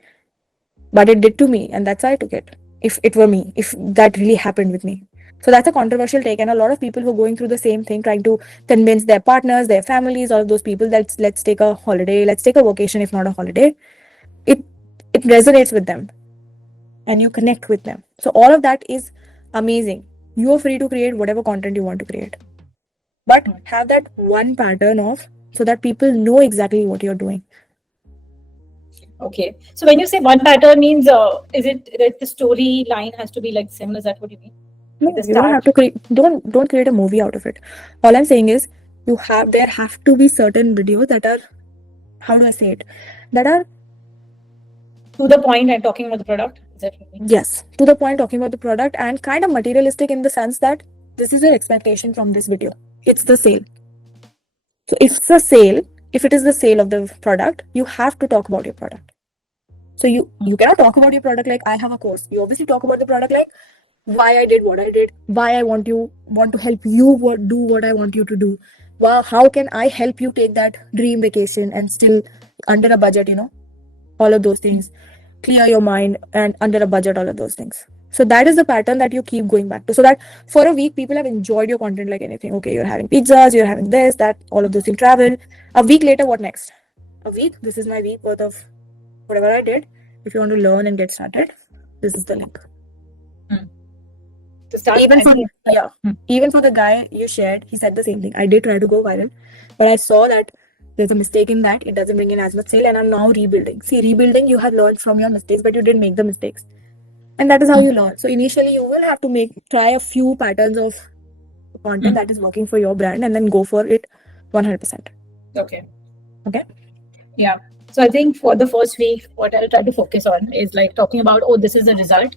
but it did to me, and that's why I took it. If it were me, if that really happened with me. So that's a controversial take, and a lot of people who are going through the same thing, trying to convince their partners, their families, all of those people that let's take a holiday, let's take a vacation, if not a holiday. It resonates with them, and you connect with them. So all of that is amazing. You are free to create whatever content you want to create, but have that one pattern of so that people know exactly what you're doing. Okay. So when you say one pattern means, is it that the storyline has to be like similar? Is that what you mean? No, The you don't have to create. Don't create a movie out of it. All I'm saying is there have to be certain videos that are, how do I say it, that are, To the point and talking about the product. Is that what you mean? yes, to the point, talking about the product, and kind of materialistic in the sense that this is your expectation from this video. It's the sale. So if it's a sale, if it is the sale of the product, you have to talk about your product. So you cannot talk about your product like I have a course. You obviously talk about the product like why I did what I did, why I want to help you do what I want you to do. Wow, how can I help you take that dream vacation and still under a budget, all of those things. Clear your mind and under a budget, all of those things. So that is the pattern that you keep going back to. So that for a week, people have enjoyed your content like anything. Okay, you're having pizzas, you're having this, that, all of those things, travel. A week later, what next? A week, this is my week worth of whatever I did. If you want to learn and get started, this is the link. To start, Even for the guy you shared, he said the same thing. I did try to go viral, but I saw that there's a mistake in that. It doesn't bring in as much sale, and I'm now rebuilding. See, rebuilding, you have learned from your mistakes, but you didn't make the mistakes, and that is how you learn. So initially, you will have to try a few patterns of content that is working for your brand, and then go for it 100%. Okay. Okay. Yeah. So I think for the first week, what I'll try to focus on is like talking about, oh, this is the result,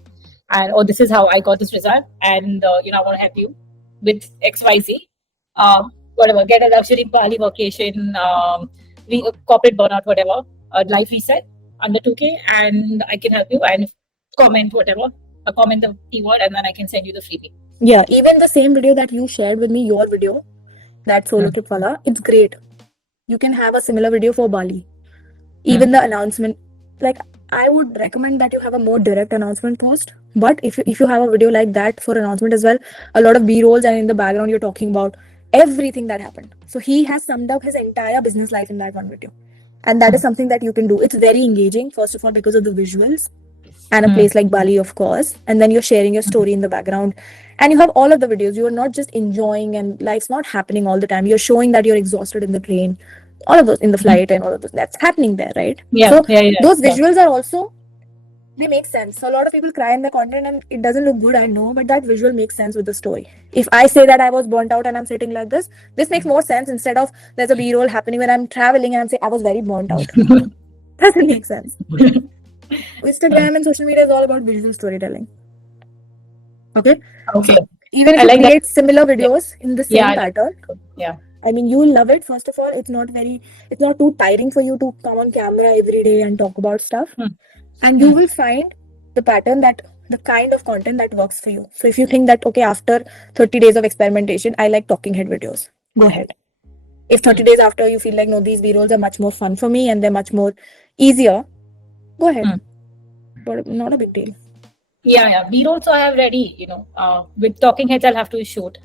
and oh, this is how I got this result, and I want to help you with XYZ. Whatever, get a luxury Bali vacation, corporate burnout, whatever, life reset under 2K, and I can help you and comment whatever, comment the keyword, and then I can send you the freebie. Yeah, even the same video that you shared with me, your video, that solo trip wala, it's great. You can have a similar video for Bali. Even the announcement, like I would recommend that you have a more direct announcement post. But if you have a video like that for announcement as well, a lot of B-rolls, and in the background you're talking about everything that happened. So he has summed up his entire business life in that one video. And that is something that you can do. It's very engaging, first of all, because of the visuals and a place like Bali, of course. And then you're sharing your story in the background. And you have all of the videos. You are not just enjoying and life's not happening all the time. You're showing that you're exhausted in the train, all of those in the flight, and all of those. That's happening there, right? Yeah. Those visuals are also, they make sense. So a lot of people cry in the content and it doesn't look good, I know, but that visual makes sense with the story. If I say that I was burnt out and I'm sitting like this makes more sense instead of there's a B-roll happening when I'm traveling and I'm saying I was very burnt out. Doesn't make sense. Instagram and social media is all about visual storytelling. Okay. Even if you create similar videos in the same pattern, I mean, you will love it. First of all, it's not too tiring for you to come on camera every day and talk about stuff. And you will find the pattern, that the kind of content that works for you. So if you think that, okay, after 30 days of experimentation, I like talking head videos, go ahead. If 30 days after you feel like, no, these B-rolls are much more fun for me and they're much more easier, go ahead. But not a big deal. Yeah. B-rolls I have ready, with talking heads I'll have to shoot.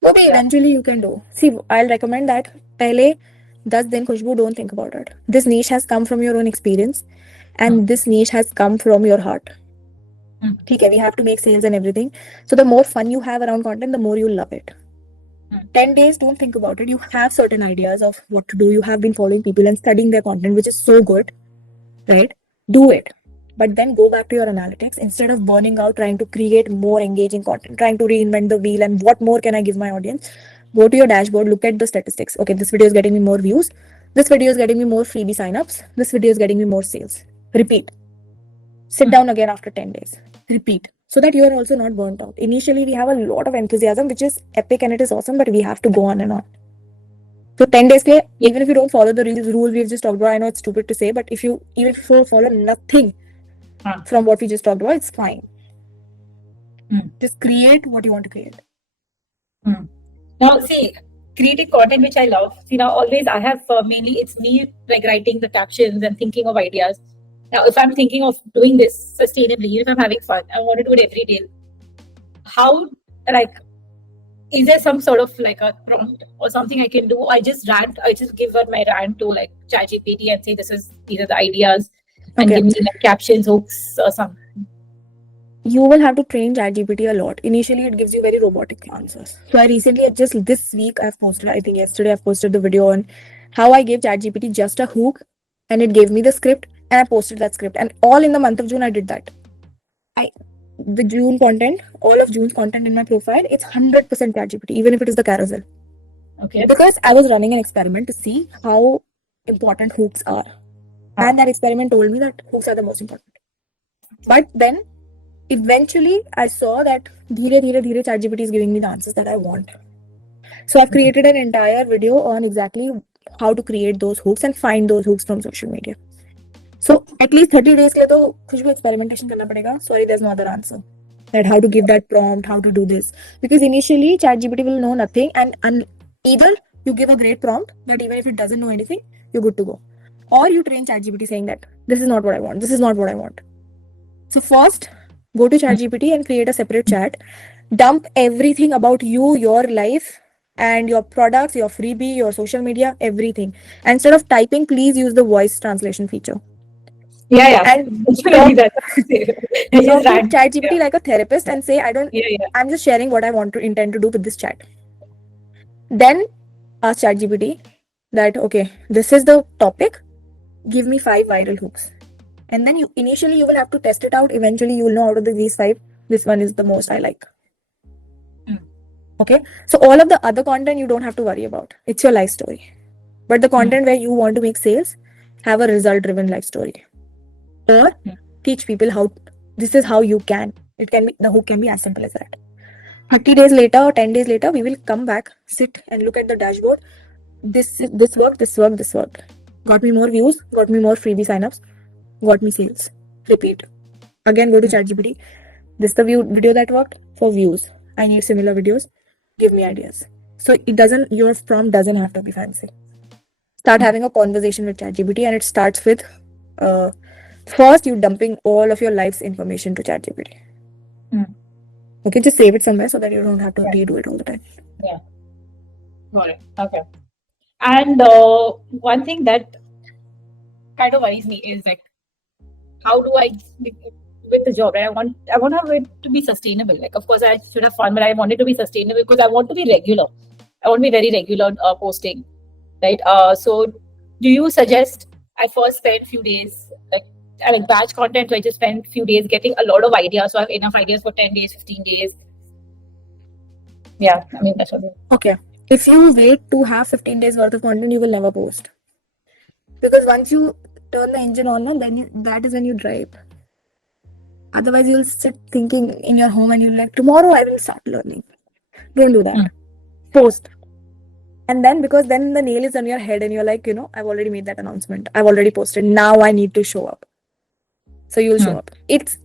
Maybe eventually you can do. See, I'll recommend that. Pehle 10 din Khushbu, don't think about it. This niche has come from your own experience, and this niche has come from your heart. Okay, we have to make sales and everything. So the more fun you have around content, the more you love it. 10 days, don't think about it. You have certain ideas of what to do. You have been following people and studying their content, which is so good, right? Do it. But then go back to your analytics. Instead of burning out, trying to create more engaging content, trying to reinvent the wheel and what more can I give my audience, go to your dashboard, look at the statistics. Okay, this video is getting me more views. This video is getting me more freebie signups. This video is getting me more sales. Repeat. Sit down again after 10 days. Repeat. So that you are also not burnt out. Initially, we have a lot of enthusiasm, which is epic and it is awesome, but we have to go on and on. So 10 days, even if you don't follow the rules we've just talked about, I know it's stupid to say, but if you follow nothing from what we just talked about, it's fine. Just create what you want to create. Now, see, creating content which I love. See, now always I have mainly it's me like writing the captions and thinking of ideas. Now, if I'm thinking of doing this sustainably, if I'm having fun, I want to do it every day. How, like, is there some sort of like a prompt or something I can do? I just give her my rant to like ChatGPT and say these are the ideas, and Okay. give me like captions, hooks, or something. You will have to train ChatGPT a lot. Initially, it gives you very robotic answers. So I recently, just this week, I've posted, I think yesterday, I've posted the video on how I gave ChatGPT just a hook and it gave me the script and I posted that script. And all in the month of June, I did that. The June content, all of June's content in my profile, it's 100% ChatGPT, even if it is the carousel. Okay. Because I was running an experiment to see how important hooks are. And that experiment told me that hooks are the most important. But then eventually I saw that dheere dheere ChatGPT is giving me the answers that I want. So I've created an entire video on exactly how to create those hooks and find those hooks from social media. So at least 30 days के लिए तो कुछ भी experimentation करना पड़ेगा. Sorry, there's no other answer. That how to give that prompt, how to do this. Because initially ChatGPT will know nothing, and either you give a great prompt that even if it doesn't know anything, you're good to go. Or you train ChatGPT saying that this is not what I want, this is not what I want. So first, go to ChatGPT and create a separate chat. Dump everything about you, your life, and your products, your freebie, your social media, everything. And instead of typing, please use the voice translation feature. Yeah. And Literally that. talk Just to rant. ChatGPT like a therapist and say, Yeah. I'm just sharing what I want to intend to do with this chat. Then ask ChatGPT that, okay, this is the topic. Give me 5 viral hooks. And then initially you will have to test it out. Eventually you will know out of these 5, this one is the most I like. Okay. So all of the other content you don't have to worry about. It's your life story. But the content where you want to make sales, have a result driven life story. Or teach people how this is how you can. It can be, the hook can be as simple as that. 30 days later or 10 days later, we will come back, sit and look at the dashboard. This worked. Got me more views, got me more freebie signups, got me sales. Repeat. Again, go to ChatGPT. This is the video that worked for views. I need similar videos. Give me ideas. So your prompt doesn't have to be fancy. Start having a conversation with ChatGPT, and it starts with first you dumping all of your life's information to ChatGPT. Okay, just save it somewhere so that you don't have to redo it all the time. Yeah. Got it. Okay. And one thing that kind of worries me is like, how do I with the job? Right? I want it to be sustainable. Like, of course, I should have fun, but I want it to be sustainable because I want to be regular. I want to be very regular posting, right? So, do you suggest I first spend few days like batch content? So I just spend few days getting a lot of ideas, so I have enough ideas for 10 days, 15 days. Yeah, I mean that's what. Okay. If you wait to have 15 days worth of content, you will never post. Because once you turn the engine on, then that is when you drive. Otherwise, you'll sit thinking in your home and you're like, tomorrow I will start learning. Don't do that. Post. And then, because then the nail is on your head and you're like, I've already made that announcement. I've already posted. Now I need to show up. So you'll show up. It's,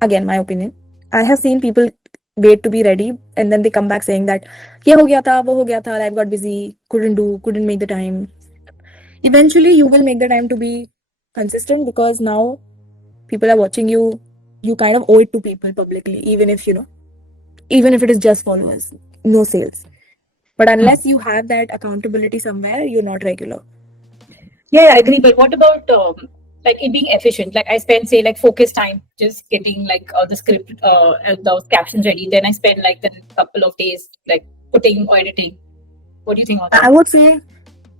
again, my opinion. I have seen people wait to be ready and then they come back saying that, ye ho gaya tha, wo ho gaya tha, life got busy, couldn't make the time. Eventually, you will make the time to be consistent because now people are watching you. You kind of owe it to people publicly, even if it is just followers, no sales. But unless you have that accountability somewhere, you're not regular. Yeah, I agree. But what about like it being efficient? Like I spend say like focus time just getting like the script, those captions ready. Then I spend like the couple of days like putting or editing. What do you think of that? I would say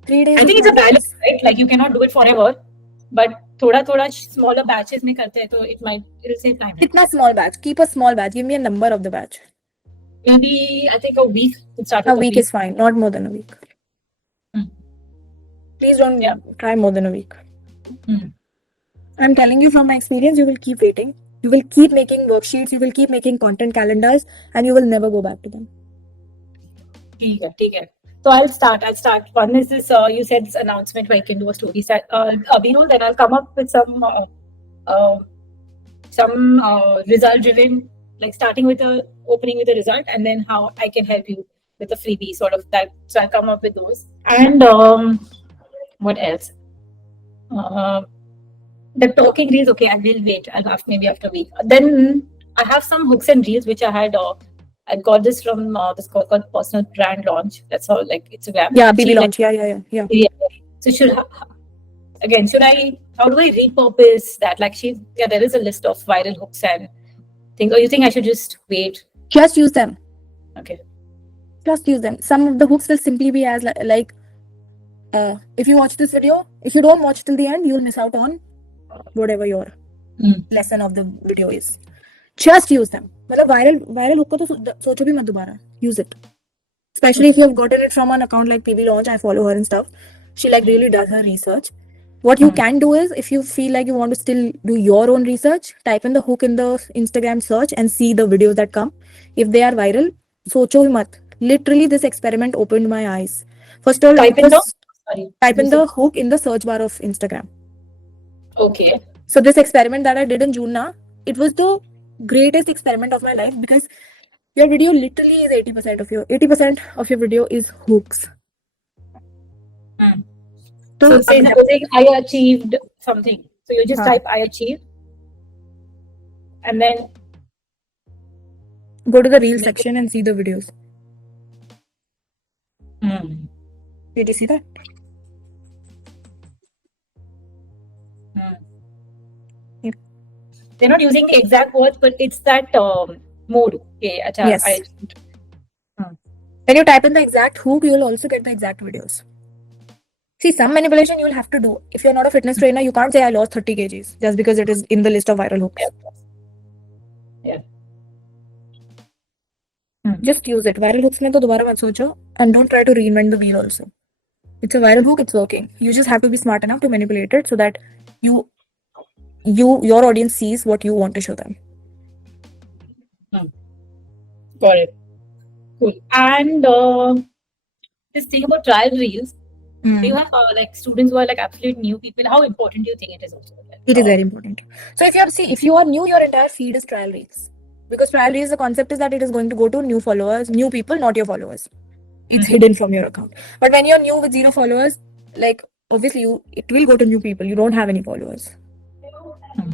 3 days. I think it's a balance, right? Like you cannot do it forever, but thoda smaller batches में करते हैं तो it'll save time. Kitna small batch? Keep a small batch. Give me a number of the batch. Maybe I think a week. A week is fine. Not more than a week. Please don't try more than a week. I'm telling you from my experience, you will keep waiting. You will keep making worksheets. You will keep making content calendars, and you will never go back to them. Okay. So I'll start. One is this. You said this announcement where I can do a story set. Abhinul, then I'll come up with some result driven, like starting with opening with a result, and then how I can help you with a freebie sort of that. So I come up with those. And what else? The talking reels, okay, I will wait. I'll have maybe after a week. Then I have some hooks and reels which I had. I got this from this called Personal Brand Launch. That's how, like, it's a web. Yeah, BB launch. Yeah. So again, how do I repurpose that? Like, there is a list of viral hooks and things. Or you think I should just wait? Just use them. Okay. Just use them. Some of the hooks will simply be as like, if you watch this video, if you don't watch till the end, you'll miss out on whatever your lesson of the video is. Just use them. मतलब viral hook को तो सोचो भी मत दोबारा. Use it. Especially if you have gotten it from an account like PB Launch. I follow her and stuff. She like really does her research. What you can do is, if you feel like you want to still do your own research, type in the hook in the Instagram search and see the videos that come. If they are viral, socho hi mat. Literally, this experiment opened my eyes. First of all, type in the hook in the search bar of Instagram. Okay. So this experiment that I did in June, it was the greatest experiment of my life, because your video literally is 80% of your video is hooks. So say supposing I achieved something. So you just type I achieved and then go to the reel section and see the videos. Did you see that? They're not using the exact words, but it's that mode. Okay, yes. When you type in the exact hook, you will also get the exact videos. See, some manipulation you will have to do. If you're not a fitness trainer, you can't say I lost 30 kgs just because it is in the list of viral hooks. Yeah. Just use it. Viral hooks mein to dobara mat socho, and don't try to reinvent the wheel also. It's a viral hook, it's working. You just have to be smart enough to manipulate it so that your audience sees what you want to show them. Got it. Cool. And this thing about trial reels, do you have like students who are like absolute new people? How important do you think it is also? It is very important. So if you are new, your entire feed is trial reels. Because trial reels, the concept is that it is going to go to new followers, new people, not your followers. It's hidden from your account. But when you're new with 0 followers, like obviously it will go to new people. You don't have any followers.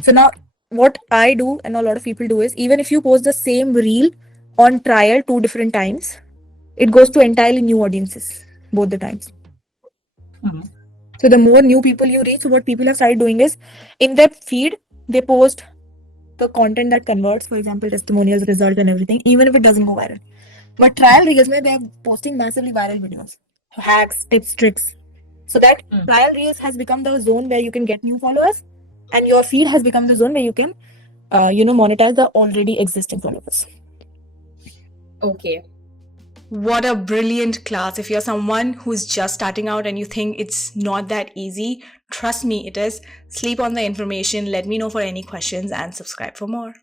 So now what I do and a lot of people do is, even if you post the same reel on trial 2 different times, it goes to entirely new audiences both the times. So the more new people you reach, so what people have started doing is, in their feed, they post the content that converts, for example, testimonials, results and everything, even if it doesn't go viral. But trial reels, they are posting massively viral videos, hacks, tips, tricks. So that trial reels has become the zone where you can get new followers, and your feed has become the zone where you can, monetize the already existing followers. Okay. What a brilliant class. If you're someone who's just starting out and you think it's not that easy, trust me, it is. Sleep on the information. Let me know for any questions and subscribe for more.